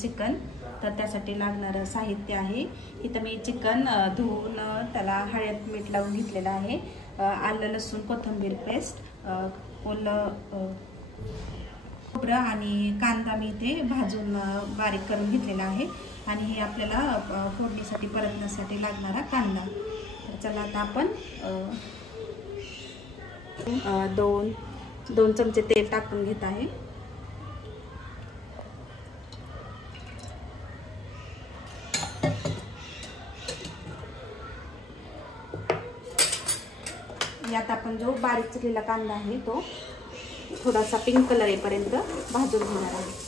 Chicken. तर त्यासाठी लागणारं साहित्य आहे, इथं मी चिकन धुवून त्याला हळद मीठ लावून घेतलेलं आहे। आलं लसूण कोथिंबीर पेस्ट, ओलं खोबरं आणि कांदा मी इथे भाजून बारीक करून घेतलेला आहे। आणि हे आपल्याला फोडणीसाठी परतण्यासाठी लागणारा कांदा। तर चला आता आपण दोन चमचे तेल टाकून घेत आहे। यात आपण जो बारीक चिरलेला कांदा आहे तो थोडासा पिंक कलर येईपर्यंत भाजून घेणार आहे।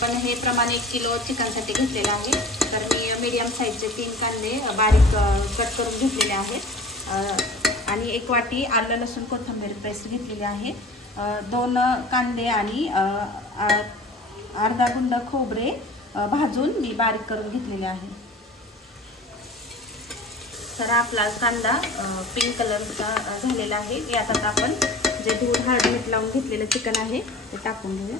पण हे प्रमाण 1 किलो चिकनसाठी घेतलेलं आहे। तर मी मीडियम साईजचे 3 कांदे बारीक कट करून घेतलेले आहेत आणि 1 वाटी आलं लसूण कोथिंबीर पेस्ट घेतलेली आहे। 2 कांदे आणि अर्धा गुंड खोबरे भाजून मी बारीक करून घेतलेले आहे। तर आपला कांदा पिंक कलरचा झालेला आहे। यात आता आपण जे धुवून हळद मीठ लावून घेतलेलं चिकन आहे ते टाकून घेऊया।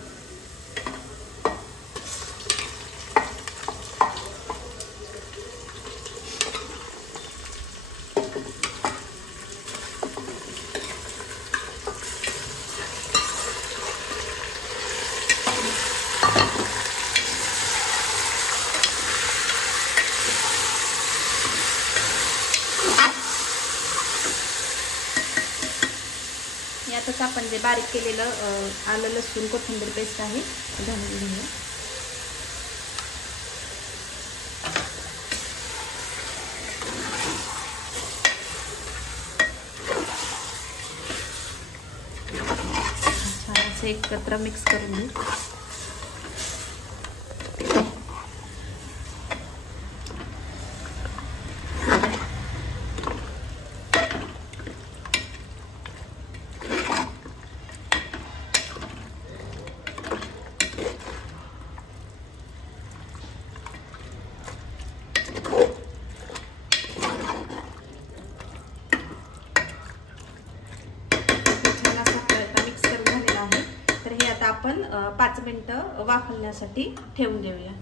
यातच आपण जे बारीक केलेलं आलं लसूण कोथिंबीर पेस्ट आहे घालून घेऊया। छान असे एकत्र मिक्स करून घेऊ। आपण 5 मिनिटं वाफवण्यासाठी ठेवून देऊया।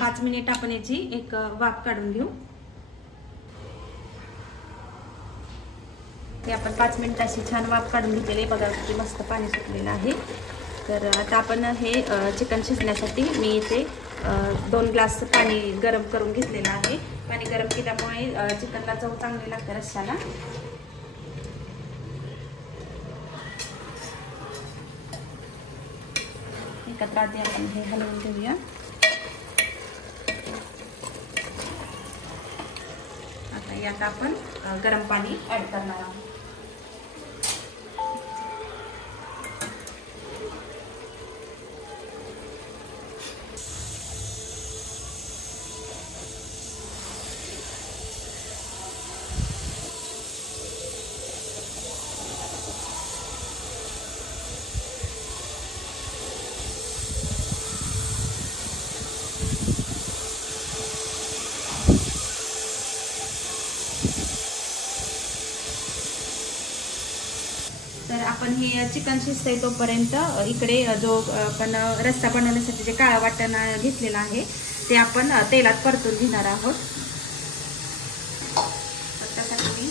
पाच मिनिट आपण याची एक वाफ काढून घेऊ। ते आपण 5 मिनिटाची छान वाफ काढून घेतलेली बघा, किती मस्त पाणी सुटलेलं आहे। तर आता आपण हे चिकन शिजण्यासाठी मी इथे 2 ग्लास पाणी गरम करून घेतलेलं आहे। पाणी गरम केल्यामुळे चिकनला चव चांगली लागते रस्स्याला। एकत्र आधी आपण हे हलवून घेऊया। आता यात आपण गरम पाणी ऍड करणार आहोत। तर आपण हे चिकन शिजतंय तोपर्यंत इकडे जो आपण रस्सा बनवण्यासाठी जे काळा वाटण घेतलेला आहे ते आपण तेलात परतून घेणार आहोत। त्यासाठी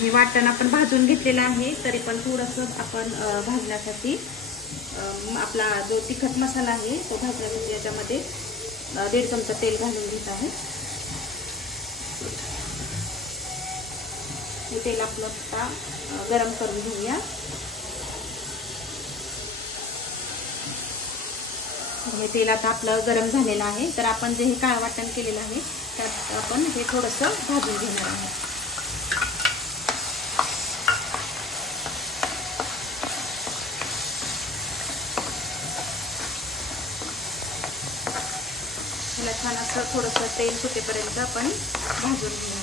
हे वाटण आपण भाजून घेतलेलं आहे, तरी पण थोडंसं आपण भाजण्यासाठी आपला जो तिखट मसाला आहे तो भाजण्यासाठी याच्यामध्ये 1.5 चमचा तेल घालून घेत आहे। हे तेल आपलं आता गरम करून घेऊया। हे तेल आता आपलं गरम झालेलं आहे, तर आपण जे हे काळं वाटण केलेलं आहे त्यात आपण हे थोडंसं भाजून घेणार आहोत। थोडंसं तेल सुटेपर्यंत आपण भाजून घेऊया.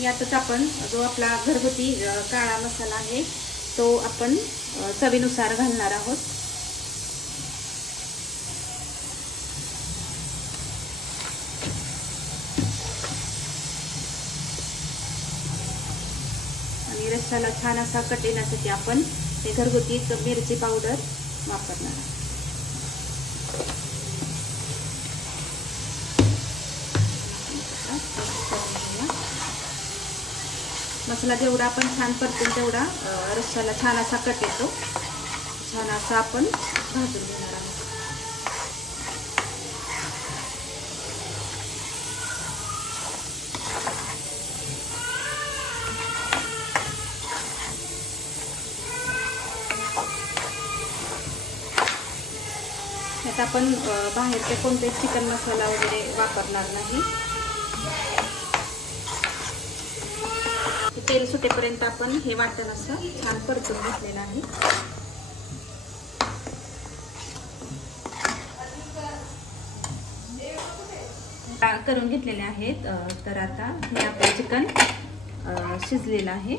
यातच आपण जो आपला घरगुती काळा मसाला आहे तो आपण चवीनुसार घालणार आहोत. आणि रस्स्याला छान असा कट येण्यासाठी आपण ते घरगुती मिरची पावडर वापरणार आहोत. मसाला जेवढा आपण छान परतून तेवढा रस्स्याला छान असा कट येतो. छान असा आपण भाजून घेणार आहोत. आता आपण बाहेरचे कोणते चिकन मसाला वगैरे वापरणार नाही. तेल सुटेपर्यंत आपण हे वाटण असं छान परतून घेतलेलं आहे. करून घेतलेले आहेत. तर आता हे आपलं चिकन शिजलेलं आहे.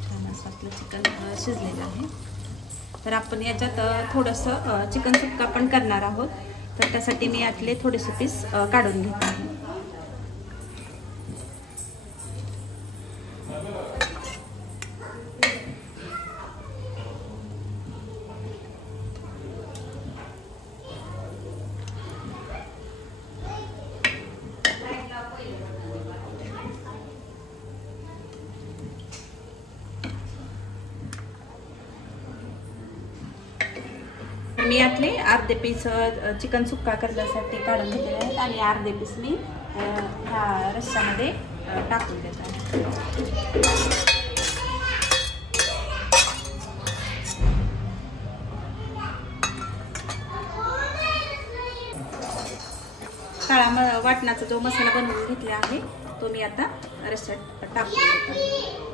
छान असं आपलं चिकन शिजलेलं आहे. तर आपण याच्यात थोडंसं चिकन सुक्का पण करणार आहोत. तर त्यासाठी मी यातले थोडेसे पीस काढून घेते आहे. मी यातले अर्धे पीस चिकन सुक्का करण्यासाठी काढून घेतलेले आहेत आणि अर्धे पीस मी ह्या रस्स्यामध्ये टाकून देत आहे. काळा वाटणाचा जो मसाला बनवून घेतला आहे तो मी आता रस्स्यात टाकून देत आहे.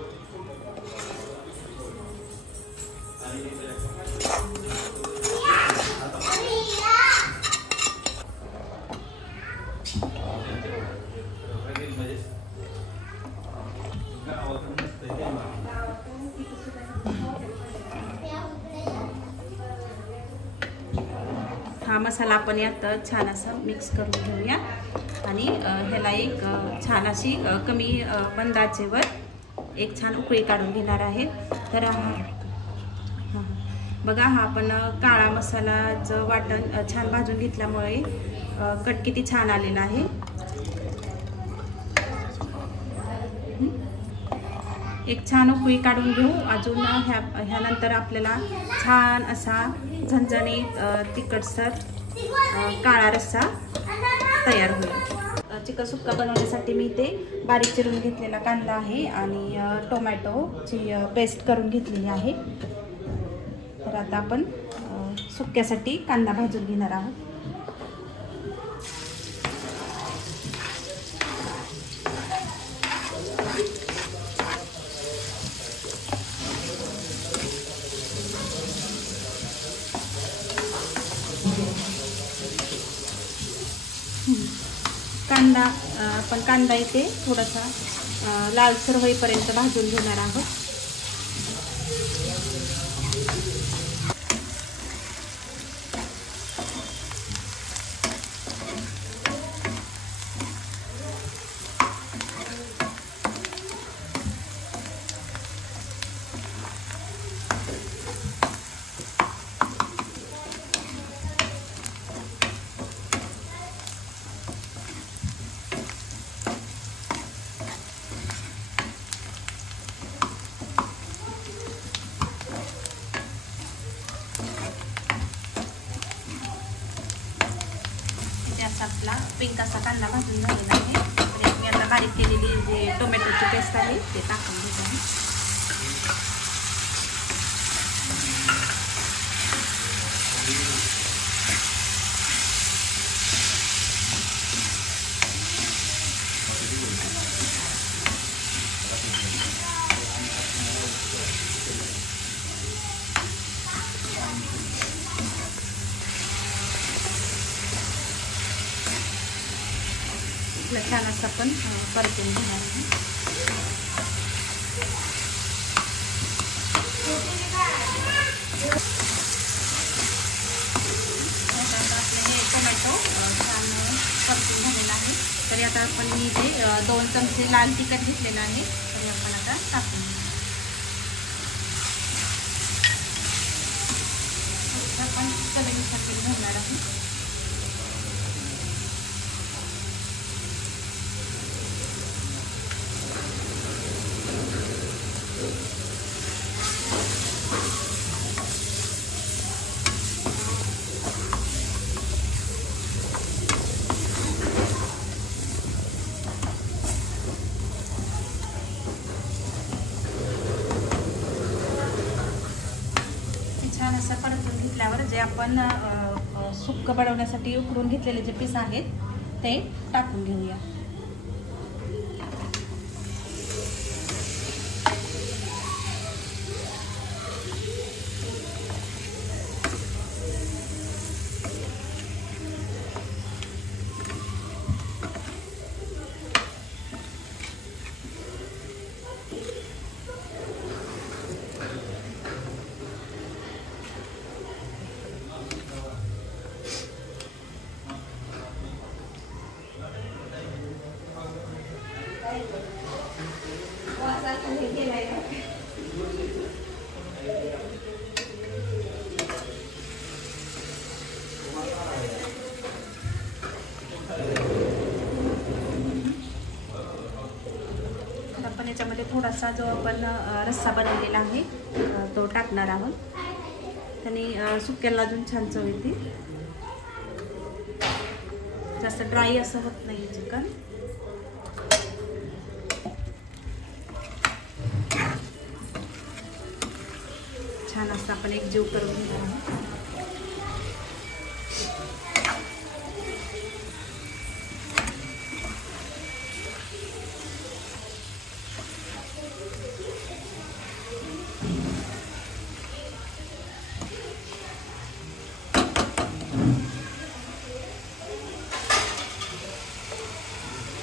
हा मसाला आपण यात छान असा मिक्स करून घेऊया आणि ह्याला एक छान अशी कमी मंद आचेवर एक छान उकळी काढून घेणार आहे. तर बघा हा आपण काळा मसालाचं वाटण छान भाजून घेतल्यामुळे कट किती छान आलेला आहे. एक छान उकळी काढून घेऊ. अजून ह्यानंतर आपल्याला छान असा झणझणीत तिखटसर काळा रस्सा तयार होईल. चिकन सुक्का बनवण्यासाठी मी ते बारीक चिरून घेतलेला कांदा आहे आणि टोमॅटोची पेस्ट करून घेतलेली आहे. तर आता आपण सुक्क्यासाठी कांदा भाजून घेणार आहोत. कांदा इथे थोडासा लालसर होईपर्यंत भाजून घेणार आहोत. कांदा भाजून झालेला आहे. तर मी आता बारीक केलेली जी टोमॅटोची पेस्ट आहे ते टाकून घेते आहे. छान असं आपण परतून घेणार आहे. टोमॅटो छान परतून झालेला आहे. तर आता आपण मी जे 2 चमचे लाल तिखट घेतलेलं आहे तर आपण आता टाकून घेऊ. आपण चवीनुसार घालणार आहे. छान असं परतून घेतल्यावर जे आपण सुक्क बनवण्यासाठी उकडून घेतलेले जे पीस आहेत ते टाकून घेऊया. आपण याच्यामध्ये थोडासा जो आपण रस्सा बनवलेला आहे तो टाकणार आहोत. त्याने सुक्याला अजून छान चव येते. जास्त ड्राय असं होत नाही चिकन. छान असं आपण एक जीव करून घेणार आहोत.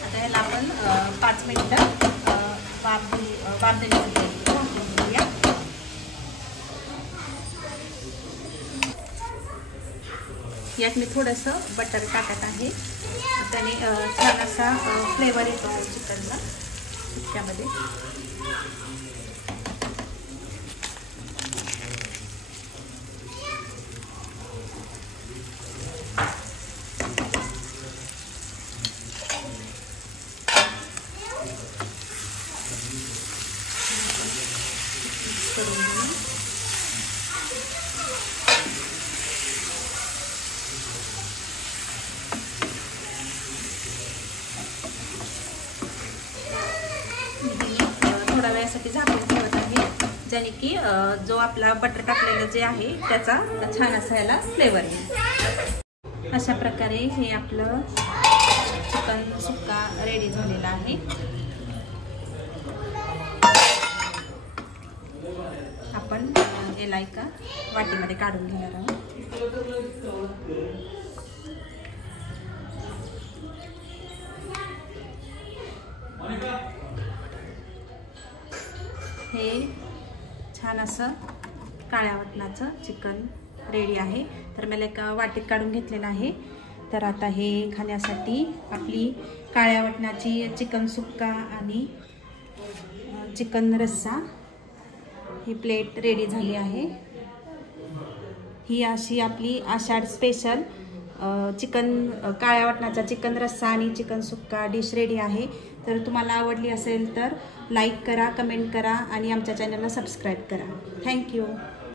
आता याला आपण 5 मिनिटं वाफ देण्यासाठी घेऊया. यात मी थोडंसं बटर टाकत आहे. त्याने छान असा फ्लेवर येतो चिकनला त्यामध्ये. थोडा वेळासाठी झाकून ठेवत आहे, ज्याने की जो आपला बटर टाकलेलं जे आहे त्याचा छान असा याला फ्लेवर येईल. अशा प्रकारे हे आपलं चिकन सुक्का रेडी झालेला आहे. आपण याला एका वाटीमध्ये काढून घेणार आहोत. हे छान असं काळ्या वाटणाचं चिकन रेडी आहे. तर मला एका वाटीत काढून घेतलेलं आहे. तर आता हे खाण्यासाठी आपली काळ्या वाटणाची चिकन सुक्का आणि चिकन रस्सा ही प्लेट रेडी झाली आहे. ही अशी आपली आषाढ स्पेशल चिकन काळ्या वाटणाचा चिकन रस्सा आणि चिकन सुक्का डिश रेडी आहे. तर तुम्हाला आवडली असेल तर लाईक करा, कमेंट करा आणि आमच्या चॅनलला सबस्क्राईब करा. थँक्यू.